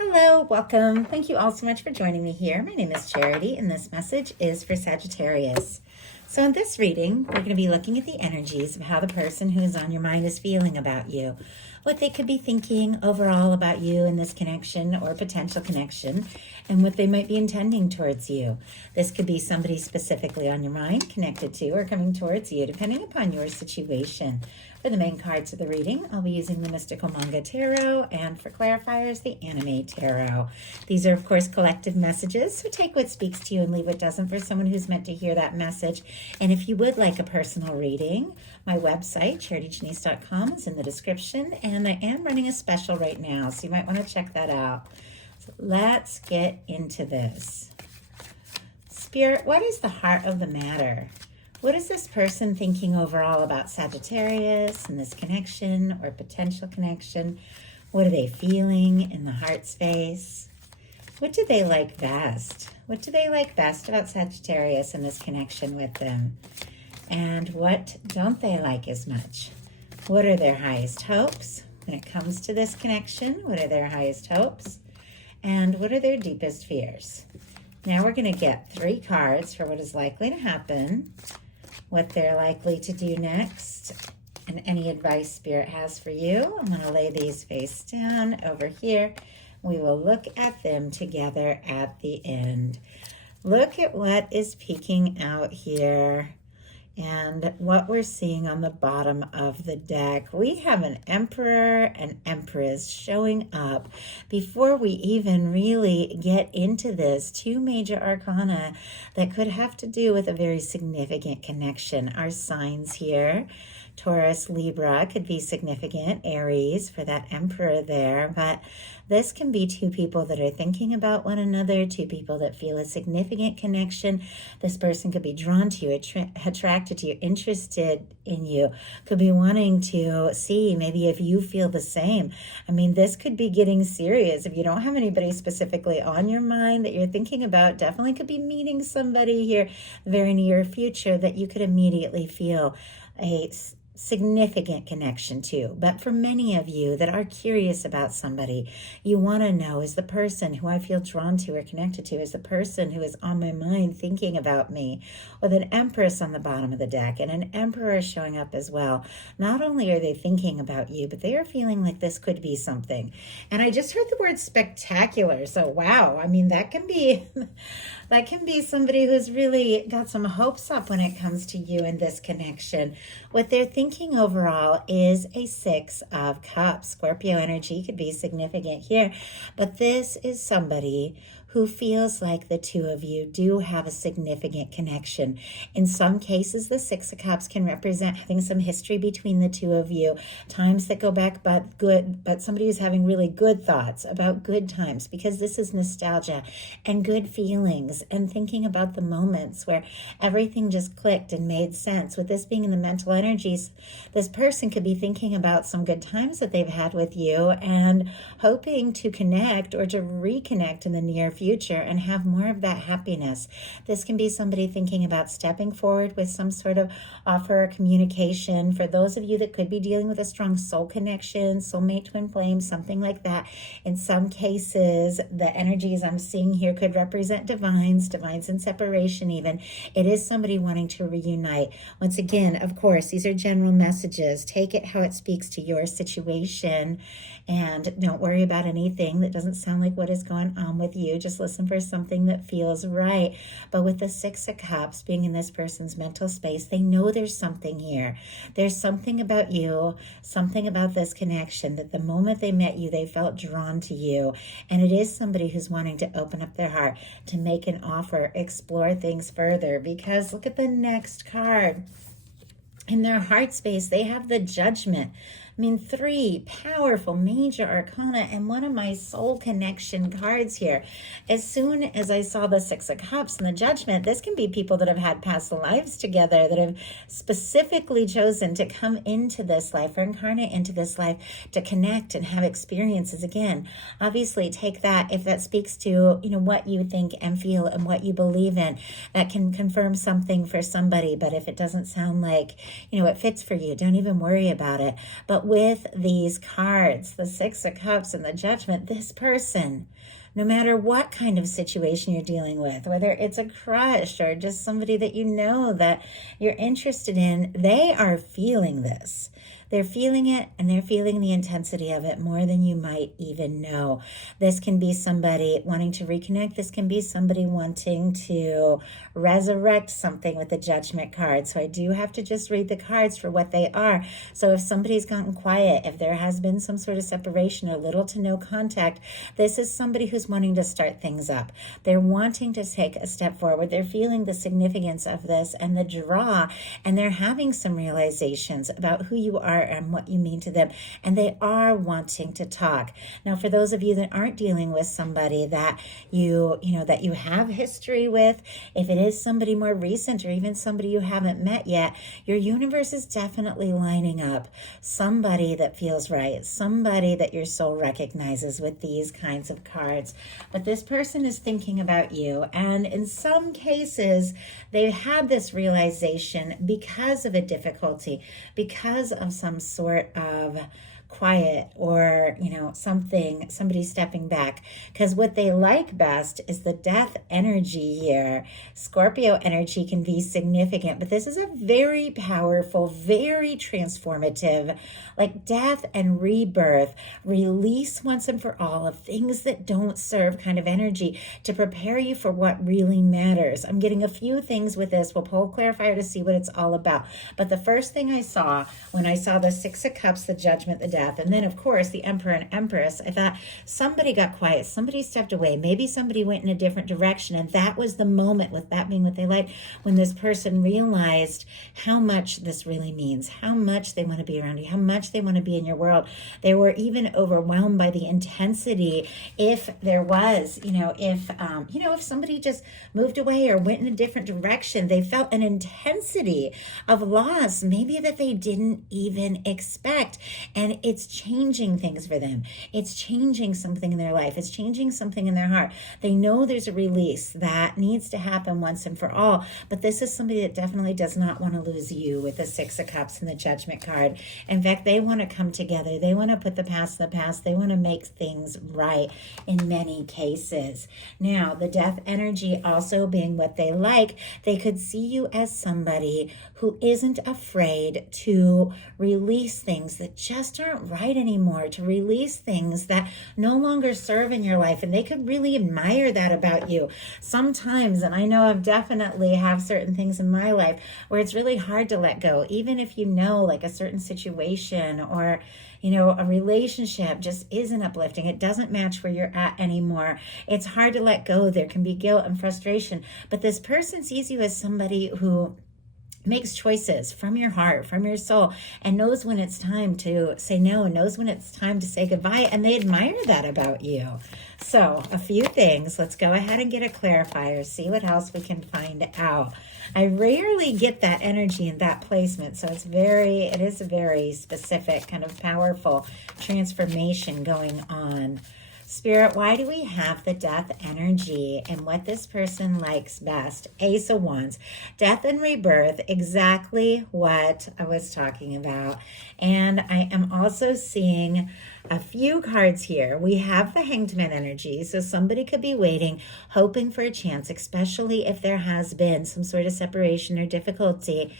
Hello, welcome. Thank you all so much for joining me here. My name is Charity, and this message is for Sagittarius. So in this reading, we're going to be looking at the energies of how the person who is on your mind is feeling about you, what they could be thinking overall about you in this connection or potential connection, and what they might be intending towards you. This could be somebody specifically on your mind, connected to, or coming towards you, depending upon your situation. For the main cards of the reading, I'll be using the Mystical Manga Tarot, and for clarifiers, the Anime Tarot. These are, of course, collective messages, so take what speaks to you and leave what doesn't for someone who's meant to hear that message. And if you would like a personal reading, my website, charityjanice.com, is in the description, and I am running a special right now, so you might want to check that out. So let's get into this. Spirit, what is the heart of the matter? What is this person thinking overall about Sagittarius and this connection or potential connection? What are they feeling in the heart space? What do they like best? What do they like best about Sagittarius and this connection with them? And what don't they like as much? What are their highest hopes when it comes to this connection? What are their highest hopes? And what are their deepest fears? Now we're going to get 3 cards for what is likely to happen, what they're likely to do next, and any advice Spirit has for you. I'm going to lay these face down over here. We will look at them together at the end. Look at what is peeking out here and what we're seeing on the bottom of the deck. We have an Emperor and Empress showing up before we even really get into this. 2 major arcana that could have to do with a very significant connection. Our signs here, Taurus, Libra, could be significant. Aries for that Emperor there, but this can be 2 people that are thinking about one another, 2 people that feel a significant connection. This person could be drawn to you, attracted to you, interested in you, could be wanting to see maybe if you feel the same. I mean, this could be getting serious. If you don't have anybody specifically on your mind that you're thinking about, definitely could be meeting somebody here very near future that you could immediately feel a significant connection to. But for many of you that are curious about somebody, you want to know, is the person who I feel drawn to or connected to, is the person who is on my mind thinking about me? With an Empress on the bottom of the deck and an Emperor showing up as well. Not only are they thinking about you, but they are feeling like this could be something. And I just heard the word spectacular. So wow, I mean, that can be somebody who's really got some hopes up when it comes to you and this connection. What they're thinking overall is a 6 of Cups. Scorpio energy could be significant here, but this is somebody who feels like the 2 of you do have a significant connection. In some cases, the 6 of Cups can represent having some history between the 2 of you, times that go back but somebody who's having really good thoughts about good times, because this is nostalgia and good feelings and thinking about the moments where everything just clicked and made sense. With this being in the mental energies, this person could be thinking about some good times that they've had with you and hoping to connect or to reconnect in the near future and have more of that happiness. This can be somebody thinking about stepping forward with some sort of offer or communication. For those of you that could be dealing with a strong soul connection, soulmate, twin flame, something like that. In some cases, the energies I'm seeing here could represent divines in separation even. It is somebody wanting to reunite. Once again, of course, these are general messages. Take it how it speaks to your situation, and don't worry about anything that doesn't sound like what is going on with you. Just listen for something that feels right. But with the 6 of Cups being in this person's mental space, they know there's something here. There's something about you, something about this connection that the moment they met you, they felt drawn to you. And it is somebody who's wanting to open up their heart, to make an offer, explore things further. Because look at the next card. In their heart space, they have the Judgment. I mean, 3 powerful major arcana and one of my soul connection cards here. As soon as I saw the 6 of Cups and the Judgment, this can be people that have had past lives together, that have specifically chosen to come into this life or incarnate into this life to connect and have experiences again. Obviously, take that if that speaks to, what you think and feel and what you believe in. That can confirm something for somebody, but if it doesn't sound like, it fits for you, don't even worry about it. But with these cards, the Six of Cups and the Judgment, this person, no matter what kind of situation you're dealing with, whether it's a crush or just somebody that you know that you're interested in, they are feeling this. They're feeling it, and they're feeling the intensity of it more than you might even know. This can be somebody wanting to reconnect. This can be somebody wanting to resurrect something with the Judgment card. So I do have to just read the cards for what they are. So if somebody's gotten quiet, if there has been some sort of separation or little to no contact, this is somebody who's wanting to start things up. They're wanting to take a step forward. They're feeling the significance of this and the draw, and they're having some realizations about who you are and what you mean to them, and they are wanting to talk. Now, for those of you that aren't dealing with somebody that you have history with, if it is somebody more recent or even somebody you haven't met yet, your universe is definitely lining up somebody that feels right, somebody that your soul recognizes with these kinds of cards. But this person is thinking about you, and in some cases they had this realization because of a difficulty, because of some sort of quiet or somebody stepping back, because what they like best is the death energy here. Scorpio energy can be significant, but this is a very powerful, very transformative, like death and rebirth, release once and for all of things that don't serve kind of energy to prepare you for what really matters. I'm getting a few things with this. We'll pull a clarifier to see what it's all about. But the first thing I saw when I saw the Six of Cups, the Judgment, the Death, and then of course the Emperor and Empress, I thought somebody got quiet, somebody stepped away, maybe somebody went in a different direction, and that was the moment, with that being what they like, when this person realized how much this really means, how much they want to be around you, how much they want to be in your world. They were even overwhelmed by the intensity. If there was, if somebody just moved away or went in a different direction, they felt an intensity of loss, maybe that they didn't even expect. And it's changing things for them. It's changing something in their life. It's changing something in their heart. They know there's a release that needs to happen once and for all. But this is somebody that definitely does not want to lose you with the Six of Cups and the Judgment card. In fact, they want to come together. They want to put the past in the past. They want to make things right in many cases. Now, the death energy also being what they like, they could see you as somebody who isn't afraid to release things that just aren't right anymore, to release things that no longer serve in your life. And they could really admire that about you. Sometimes, and I know I've definitely have certain things in my life where it's really hard to let go, even if you know like a certain situation or a relationship just isn't uplifting. It doesn't match where you're at anymore. It's hard to let go. There can be guilt and frustration. But this person sees you as somebody who makes choices from your heart, from your soul, and knows when it's time to say no, knows when it's time to say goodbye, and they admire that about you. So a few things. Let's go ahead and get a clarifier, see what else we can find out. I rarely get that energy in that placement, so it is a very specific, kind of powerful transformation going on. Spirit, why do we have the death energy and what this person likes best? Ace of Wands, death and rebirth, exactly what I was talking about. And I am also seeing a few cards here. We have the Hanged Man energy, so somebody could be waiting, hoping for a chance, especially if there has been some sort of separation or difficulty.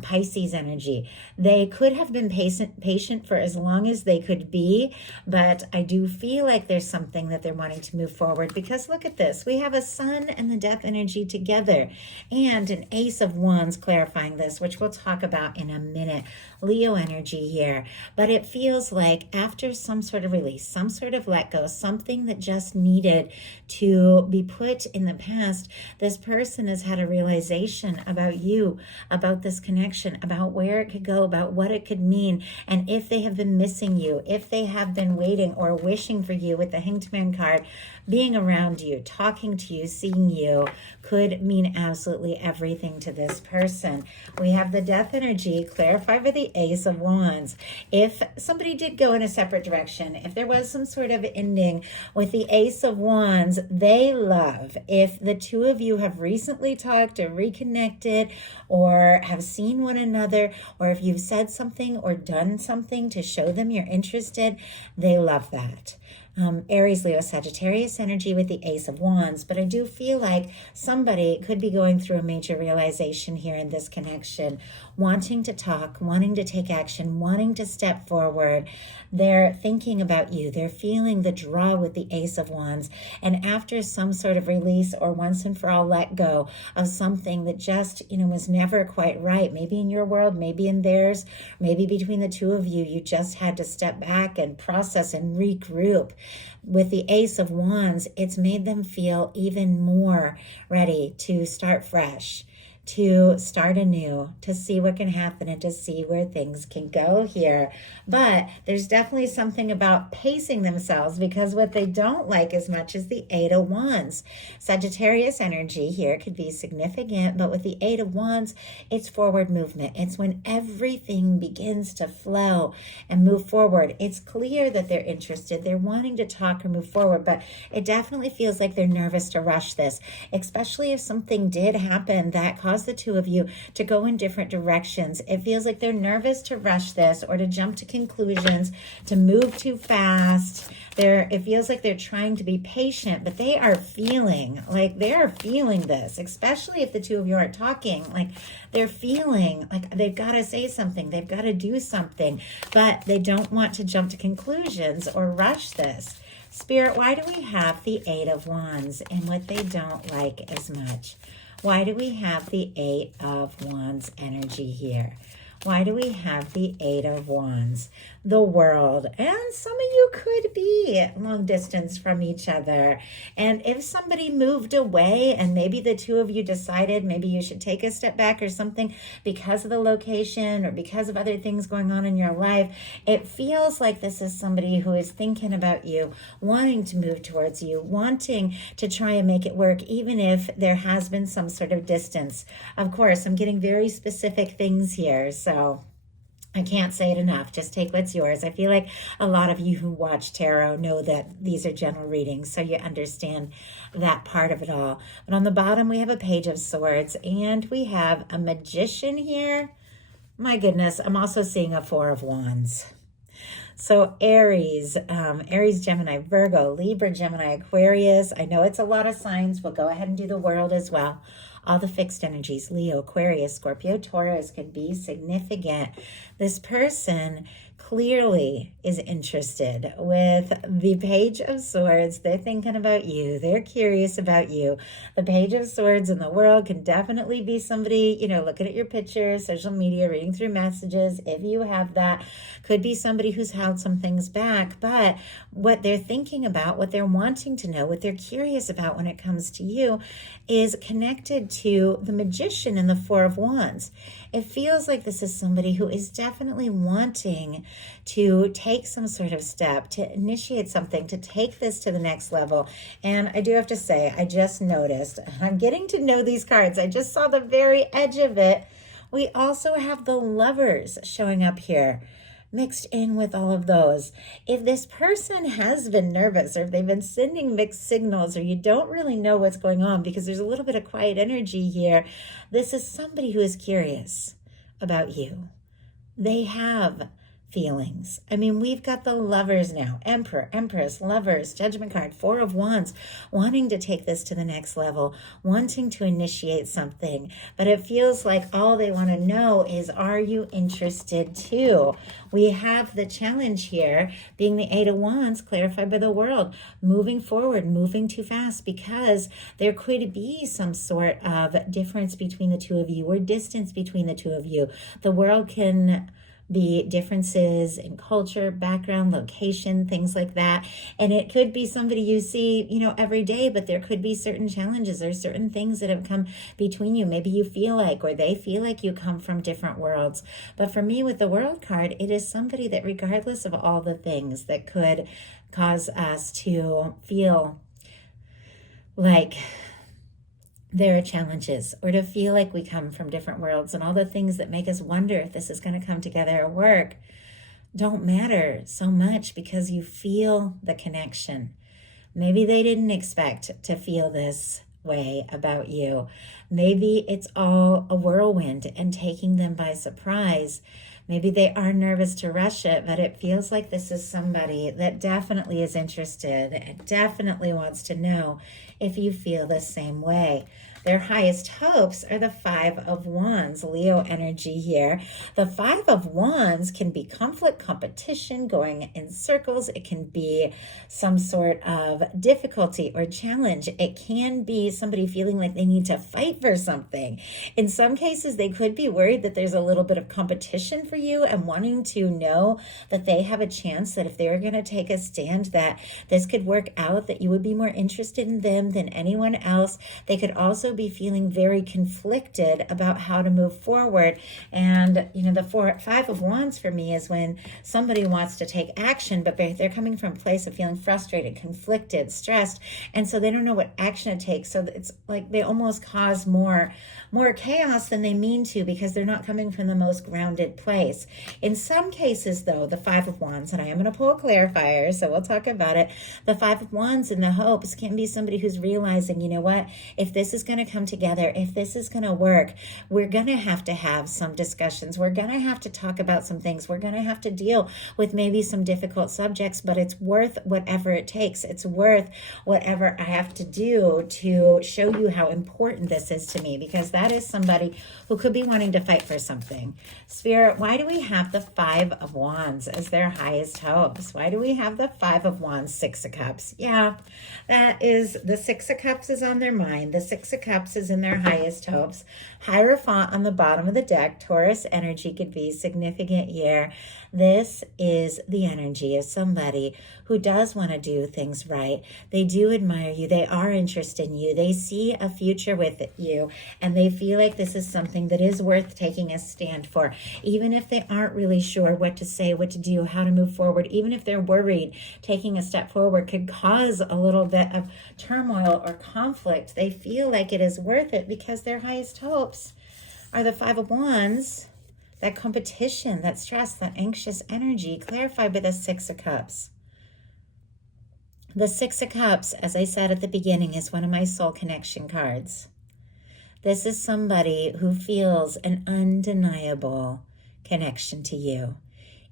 Pisces energy. They could have been patient for as long as they could be, but I do feel like there's something that they're wanting to move forward, because look at this. We have a Sun and the death energy together and an Ace of Wands clarifying this, which we'll talk about in a minute. Leo energy here, but it feels like after some sort of release, some sort of let go, something that just needed to be put in the past, this person has had a realization about you, about this connection, about where it could go, about what it could mean. And if they have been missing you, if they have been waiting or wishing for you with the Hanged Man card, being around you, talking to you, seeing you could mean absolutely everything to this person. We have the death energy clarified by the Ace of Wands. If somebody did go in a separate separate direction, if there was some sort of ending with the Ace of Wands, they love if the two of you have recently talked or reconnected or have seen one another, or if you've said something or done something to show them you're interested, they love that. Aries, Leo, Sagittarius energy with the Ace of Wands, but I do feel like somebody could be going through a major realization here in this connection, wanting to talk, wanting to take action, wanting to step forward. They're thinking about you. They're feeling the draw with the Ace of Wands. And after some sort of release or once and for all let go of something that just, was never quite right, maybe in your world, maybe in theirs, maybe between the two of you, you just had to step back and process and regroup. With the Ace of Wands, it's made them feel even more ready to start fresh, to start anew, to see what can happen and to see where things can go here. But there's definitely something about pacing themselves, because what they don't like as much is the Eight of Wands. Sagittarius energy here could be significant, but with the Eight of Wands, it's forward movement. It's when everything begins to flow and move forward. It's clear that they're interested. They're wanting to talk or move forward, but it definitely feels like they're nervous to rush this, especially if something did happen that caused the two of you to go in different directions. It feels like they're nervous to rush this or to jump to conclusions, to move too fast. It feels like they're trying to be patient, but they are feeling this, especially if the two of you aren't talking. Like, they're feeling like they've got to say something, they've got to do something, but they don't want to jump to conclusions or rush this. Spirit, why do we have the Eight of Wands and what they don't like as much? Why do we have the Eight of Wands energy here? Why do we have the Eight of Wands? The world. And some of you could be long distance from each other. And if somebody moved away and maybe the two of you decided maybe you should take a step back or something because of the location or because of other things going on in your life, it feels like this is somebody who is thinking about you, wanting to move towards you, wanting to try and make it work, even if there has been some sort of distance. Of course, I'm getting very specific things here, so I can't say it enough. Just take what's yours. I feel like a lot of you who watch tarot know that these are general readings, so you understand that part of it all. But on the bottom, we have a Page of Swords, and we have a Magician here. My goodness, I'm also seeing a Four of Wands. So Aries, Gemini, Virgo, Libra, Gemini, Aquarius. I know it's a lot of signs. We'll go ahead and do the world as well. All the fixed energies, Leo, Aquarius, Scorpio, Taurus could be significant. This person clearly is interested. With the Page of Swords, they're thinking about you. They're curious about you. The Page of Swords in the world can definitely be somebody, looking at your pictures, social media, reading through messages. If you have that, could be somebody who's held some things back. But what they're thinking about, what they're wanting to know, what they're curious about when it comes to you is connected to the Magician and the Four of Wands. It feels like this is somebody who is definitely wanting to take some sort of step, to initiate something, to take this to the next level. And I do have to say, I just noticed, I'm getting to know these cards. I just saw the very edge of it. We also have the Lovers showing up here, mixed in with all of those. If this person has been nervous, or if they've been sending mixed signals, or you don't really know what's going on because there's a little bit of quiet energy here, this is somebody who is curious about you. They have feelings. I mean, we've got the Lovers now, Emperor, Empress, Lovers, Judgment card, Four of Wands, wanting to take this to the next level, wanting to initiate something, but it feels like all they want to know is, are you interested too? We have the challenge here being the Eight of Wands, clarified by the world, moving forward, moving too fast, because there could be some sort of difference between the two of you, or distance between the two of you. The world can be differences in culture, background, location, things like that. And it could be somebody you see, every day, but there could be certain challenges or certain things that have come between you. Maybe you feel like, or they feel like you come from different worlds. But for me, with the World card, it is somebody that, regardless of all the things that could cause us to feel like there are challenges, or to feel like we come from different worlds and all the things that make us wonder if this is going to come together or work, don't matter so much because you feel the connection. Maybe they didn't expect to feel this way about you. Maybe it's all a whirlwind and taking them by surprise. Maybe they are nervous to rush it, but it feels like this is somebody that definitely is interested and definitely wants to know if you feel the same way. Their highest hopes are the Five of Wands, Leo energy here. The Five of Wands can be conflict, competition, going in circles. It can be some sort of difficulty or challenge. It can be somebody feeling like they need to fight for something. In some cases, they could be worried that there's a little bit of competition for you and wanting to know that they have a chance that if they're going to take a stand, that this could work out, that you would be more interested in them than anyone else. They could also be feeling very conflicted about how to move forward. And, the Five of Wands for me is when somebody wants to take action, but they're coming from a place of feeling frustrated, conflicted, stressed. And so they don't know what action it takes. So it's like they almost cause more chaos than they mean to because they're not coming from the most grounded place. In some cases, though, the Five of Wands, and I am going to pull a clarifier, so we'll talk about it. The Five of Wands in the hopes can be somebody who's realizing, you know what, if this is going to come together, if this is going to work, we're going to have some discussions. We're going to have to talk about some things. We're going to have to deal with maybe some difficult subjects, but it's worth whatever it takes. It's worth whatever I have to do to show you how important this is to me, because that is somebody who could be wanting to fight for something. Spirit, why do we have the Five of Wands as their highest hopes? Why do we have the Five of Wands, Six of Cups? Yeah, that is, the Six of Cups is on their mind. The Six of Cups is in their highest hopes. Hierophant on the bottom of the deck. Taurus energy could be significant here. This is the energy of somebody who does want to do things right. They do admire you. They are interested in you. They see a future with you, and they feel like this is something that is worth taking a stand for. Even if they aren't really sure what to say, what to do, how to move forward, even if they're worried, taking a step forward could cause a little bit of turmoil or conflict. They feel like it is worth it because their highest hopes are the Five of Wands. That competition, that stress, that anxious energy, clarified by the Six of Cups. The Six of Cups, as I said at the beginning, is one of my soul connection cards. This is somebody who feels an undeniable connection to you.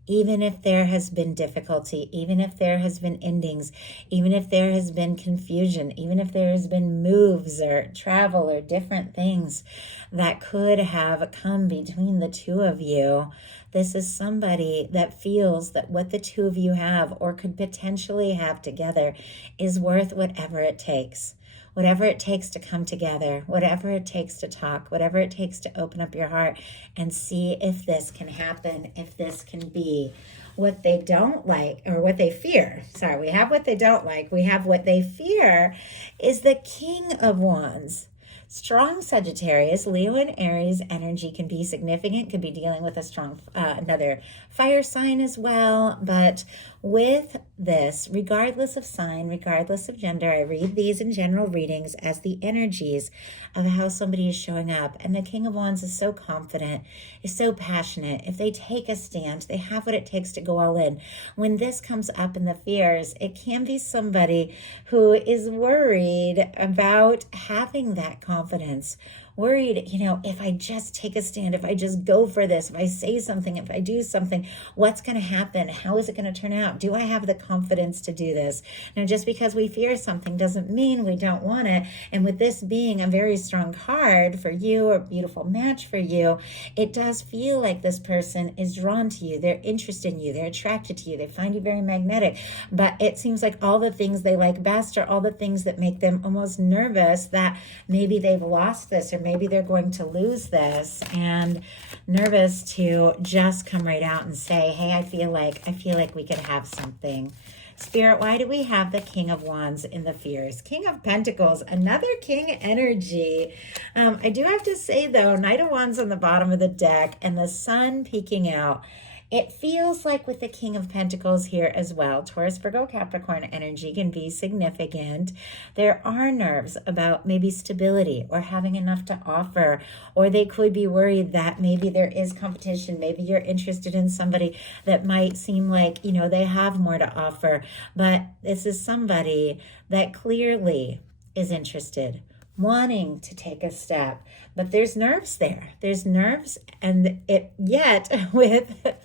Even if there has been difficulty, even if there has been endings, even if there has been confusion, even if there has been moves or travel or different things that could have come between the two of you, this is somebody that feels that what the two of you have or could potentially have together is worth whatever it takes. Whatever it takes to come together, whatever it takes to talk, whatever it takes to open up your heart and see if this can happen, if this can be. What they don't like, or what they fear, we have what they don't like, we have what they fear, is the King of Wands. Strong Sagittarius, Leo and Aries energy can be significant, could be dealing with a strong, another fire sign as well. But with this, regardless of sign, regardless of gender, I read these in general readings as the energies of how somebody is showing up. And the King of Wands is so confident, is so passionate. If they take a stand, they have what it takes to go all in. When this comes up in the fears, it can be somebody who is worried about having that confidence, worried, if I just take a stand, if I just go for this, if I say something, if I do something, what's going to happen? How is it going to turn out? Do I have the confidence to do this? Now, just because we fear something doesn't mean we don't want it. And with this being a very strong card for you, or a beautiful match for you, it does feel like this person is drawn to you. They're interested in you. They're attracted to you. They find you very magnetic. But it seems like all the things they like best are all the things that make them almost nervous that maybe they've lost this, or maybe they're going to lose this, and nervous to just come right out and say, hey, I feel like we could have something. Spirit, why do we have the King of Wands in the fears? King of Pentacles, another king energy. I do have to say, though, Knight of Wands on the bottom of the deck and the sun peeking out. It feels like with the King of Pentacles here as well, Taurus, Virgo, Capricorn energy can be significant. There are nerves about maybe stability or having enough to offer, or they could be worried that maybe there is competition. Maybe you're interested in somebody that might seem like, you know, they have more to offer, but this is somebody that clearly is interested, wanting to take a step, but there's nerves there. There's nerves, and it yet with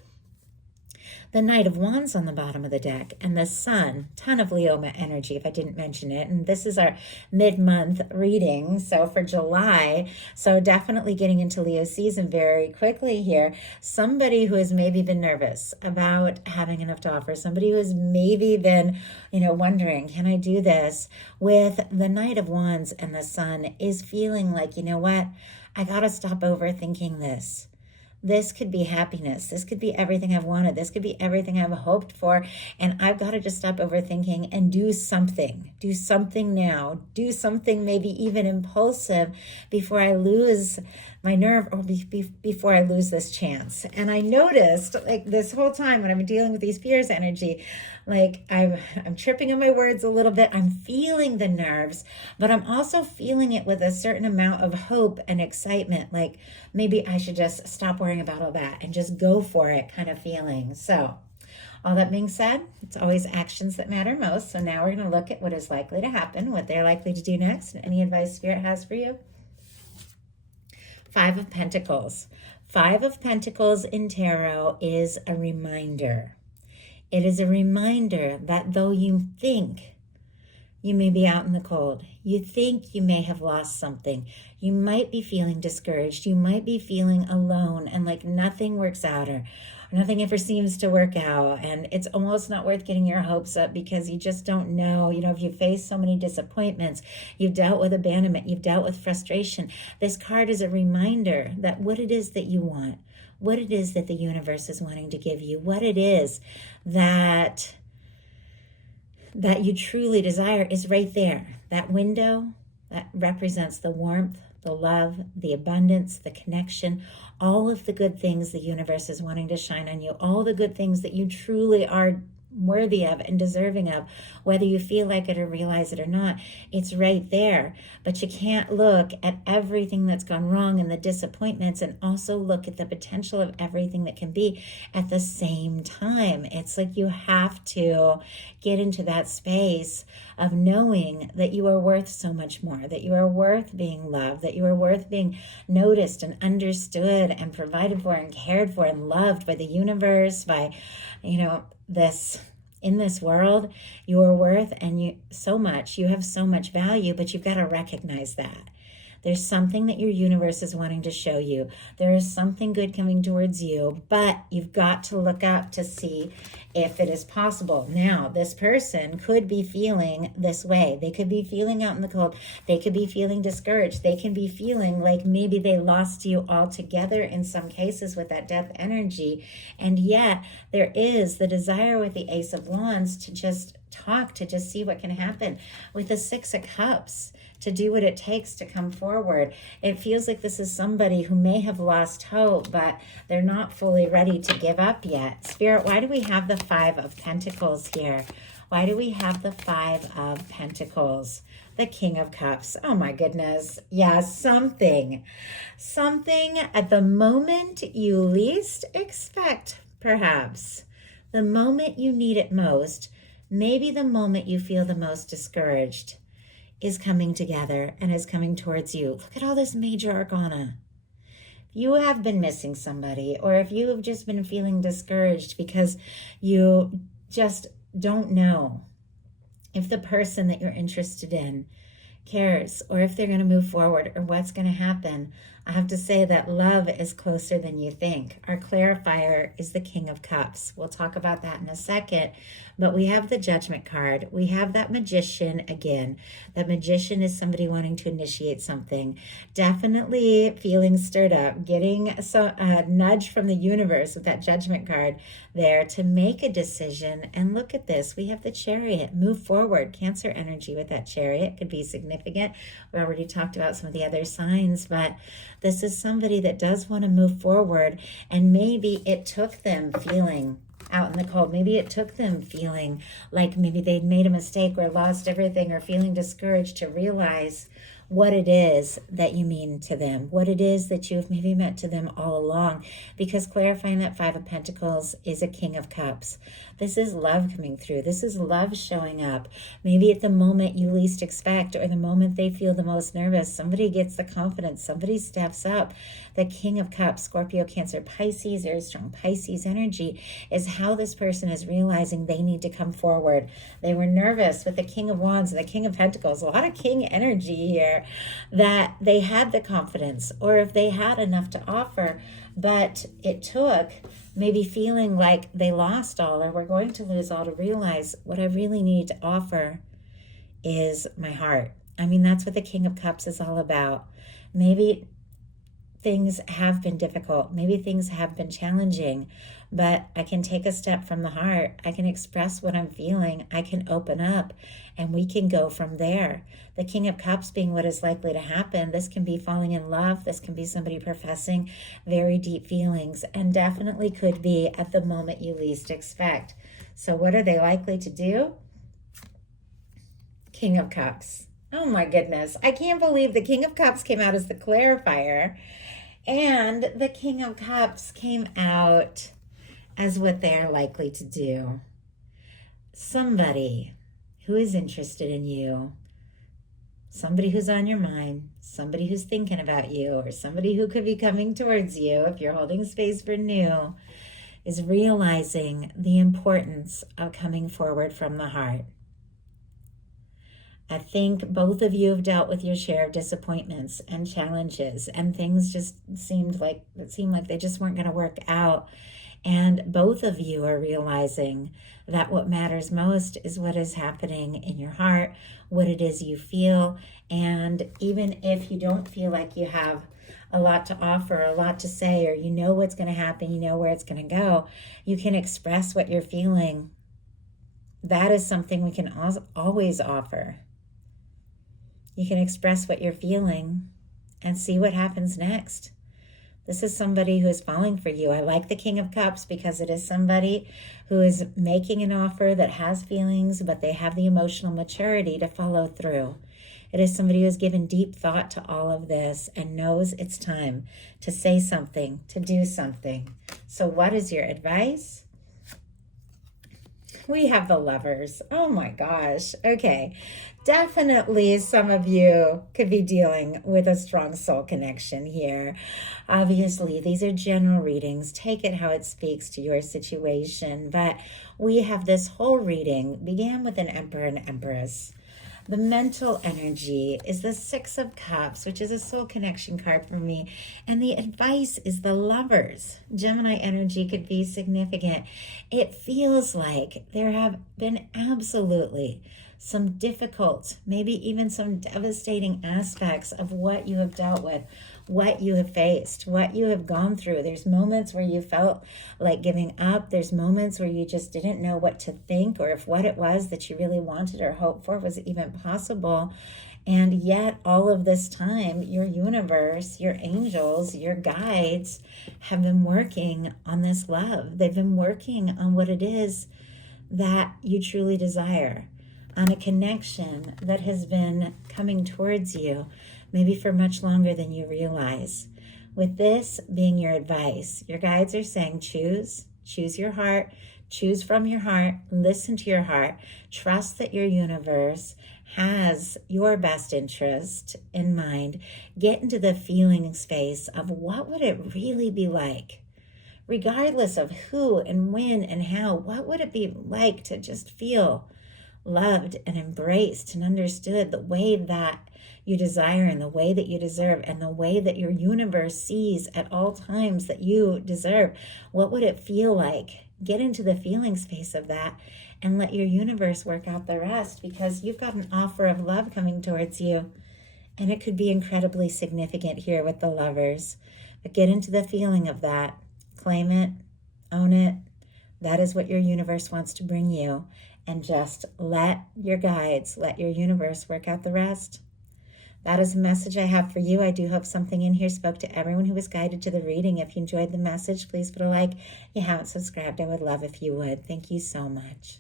the Knight of Wands on the bottom of the deck and the Sun, ton of Leoma energy, if I didn't mention it. And this is our mid-month reading, so for July. So definitely getting into Leo season very quickly here. Somebody who has maybe been nervous about having enough to offer, somebody who has maybe been, you know, wondering, can I do this? With the Knight of Wands and the Sun is feeling like, you know what? I got to stop overthinking this. This could be happiness. This could be everything I've wanted. This could be everything I've hoped for. And I've got to just stop overthinking and do something. Do something now. Do something maybe even impulsive before I lose my nerve or before I lose this chance. And I noticed like this whole time when I'm dealing with these fears energy, like I'm tripping on my words a little bit. I'm feeling the nerves, but I'm also feeling it with a certain amount of hope and excitement. Like maybe I should just stop worrying about all that and just go for it kind of feeling. So all that being said, it's always actions that matter most. So now we're going to look at what is likely to happen, what they're likely to do next, and any advice Spirit has for you. Five of Pentacles. Five of Pentacles in tarot is a reminder. It is a reminder that though you think you may be out in the cold, you think you may have lost something, you might be feeling discouraged, you might be feeling alone and like nothing works out or nothing ever seems to work out, and it's almost not worth getting your hopes up because you just don't know. You know, if you face so many disappointments, you've dealt with abandonment, you've dealt with frustration. This card is a reminder that what it is that you want, what it is that the universe is wanting to give you, what it is that you truly desire is right there. That window that represents the warmth, the love, the abundance, the connection, all of the good things the universe is wanting to shine on you, all the good things that you truly are worthy of and deserving of, whether you feel like it or realize it or not. It's right there. But you can't look at everything that's gone wrong and the disappointments and also look at the potential of everything that can be at the same time. It's like you have to get into that space of knowing that you are worth so much more, that you are worth being loved, that you are worth being noticed and understood and provided for and cared for and loved by the universe, by, you know, in this world. You are worth and you have so much value, but you've got to recognize that. There's something that your universe is wanting to show you. There is something good coming towards you, but you've got to look up to see if it is possible. Now, this person could be feeling this way. They could be feeling out in the cold. They could be feeling discouraged. They can be feeling like maybe they lost you altogether in some cases with that death energy. And yet there is the desire with the Ace of Wands to just talk, to just see what can happen. With the Six of Cups, to do what it takes to come forward. It feels like this is somebody who may have lost hope, but they're not fully ready to give up yet. Spirit, why do we have the Five of Pentacles here? Why do we have the Five of Pentacles? The King of Cups. Oh my goodness. Yeah, something at the moment you least expect, perhaps. The moment you need it most, maybe the moment you feel the most discouraged, is coming together and is coming towards you. Look at all this major arcana. If you have been missing somebody, or if you have just been feeling discouraged because you just don't know if the person that you're interested in cares, or if they're going to move forward, or what's going to happen, I have to say that love is closer than you think. Our clarifier is the King of Cups. We'll talk about that in a second. But we have the Judgment card. We have that Magician again. That Magician is somebody wanting to initiate something. Definitely feeling stirred up, getting a nudge from the universe with that Judgment card there to make a decision. And look at this. We have the Chariot. Move forward. Cancer energy with that Chariot could be significant. We already talked about some of the other signs, but This is somebody that does want to move forward, and maybe it took them feeling out in the cold. Maybe it took them feeling like maybe they'd made a mistake or lost everything or feeling discouraged to realize what it is that you mean to them, what it is that you have maybe meant to them all along. Because clarifying that Five of Pentacles is a King of Cups. This is love coming through. This is love showing up. Maybe at the moment you least expect, or the moment they feel the most nervous, somebody gets the confidence, somebody steps up. The King of Cups, Scorpio, Cancer, Pisces, very strong Pisces energy, is how this person is realizing they need to come forward. They were nervous with the King of Wands and the King of Pentacles. A lot of King energy here, that they had the confidence, or if they had enough to offer, but it took maybe feeling like they lost all or were going to lose all to realize what I really need to offer is my heart. I mean, that's what the King of Cups is all about. Maybe things have been difficult. Maybe things have been challenging, but I can take a step from the heart. I can express what I'm feeling. I can open up, and we can go from there. The King of Cups being what is likely to happen. This can be falling in love. This can be somebody professing very deep feelings, and definitely could be at the moment you least expect. So what are they likely to do? King of Cups. Oh my goodness. I can't believe the King of Cups came out as the clarifier, and the King of Cups came out as what they're likely to do. Somebody who is interested in you, somebody who's on your mind, somebody who's thinking about you, or somebody who could be coming towards you if you're holding space for new, is realizing the importance of coming forward from the heart. I think both of you have dealt with your share of disappointments and challenges, and things just seemed like they just weren't going to work out. And both of you are realizing that what matters most is what is happening in your heart, what it is you feel. And even if you don't feel like you have a lot to offer, a lot to say, or you know what's going to happen, you know where it's going to go, you can express what you're feeling. That is something we can always offer. You can express what you're feeling and see what happens next. This is somebody who is falling for you. I like the King of Cups because it is somebody who is making an offer that has feelings, but they have the emotional maturity to follow through. It is somebody who has given deep thought to all of this and knows it's time to say something, to do something. So what is your advice? We have the Lovers. Oh my gosh. Okay. Definitely some of you could be dealing with a strong soul connection here. Obviously, these are general readings. Take it how it speaks to your situation. But we have this whole reading began with an Emperor and Empress. The mental energy is the Six of Cups, which is a soul connection card for me. And the advice is the Lovers. Gemini energy could be significant. It feels like there have been absolutely some difficult, maybe even some devastating aspects of what you have dealt with, what you have faced, what you have gone through. There's moments where you felt like giving up. There's moments where you just didn't know what to think, or if what it was that you really wanted or hoped for was even possible. And yet all of this time, your universe, your angels, your guides have been working on this love. They've been working on what it is that you truly desire, on a connection that has been coming towards you, maybe for much longer than you realize. With this being your advice, your guides are saying choose your heart, choose from your heart, listen to your heart, trust that your universe has your best interest in mind. Get into the feeling space of what would it really be like, regardless of who and when and how. What would it be like to just feel loved and embraced and understood the way that you desire and the way that you deserve and the way that your universe sees at all times that you deserve? What would it feel like? Get into the feeling space of that and let your universe work out the rest, because you've got an offer of love coming towards you, and it could be incredibly significant here with the Lovers. But get into the feeling of that. Claim it, own it. That is what your universe wants to bring you. And just let your guides, let your universe work out the rest. that is a message I have for you. I do hope something in here spoke to everyone who was guided to the reading. If you enjoyed the message, please put a like. If you haven't subscribed, I would love if you would. Thank you so much.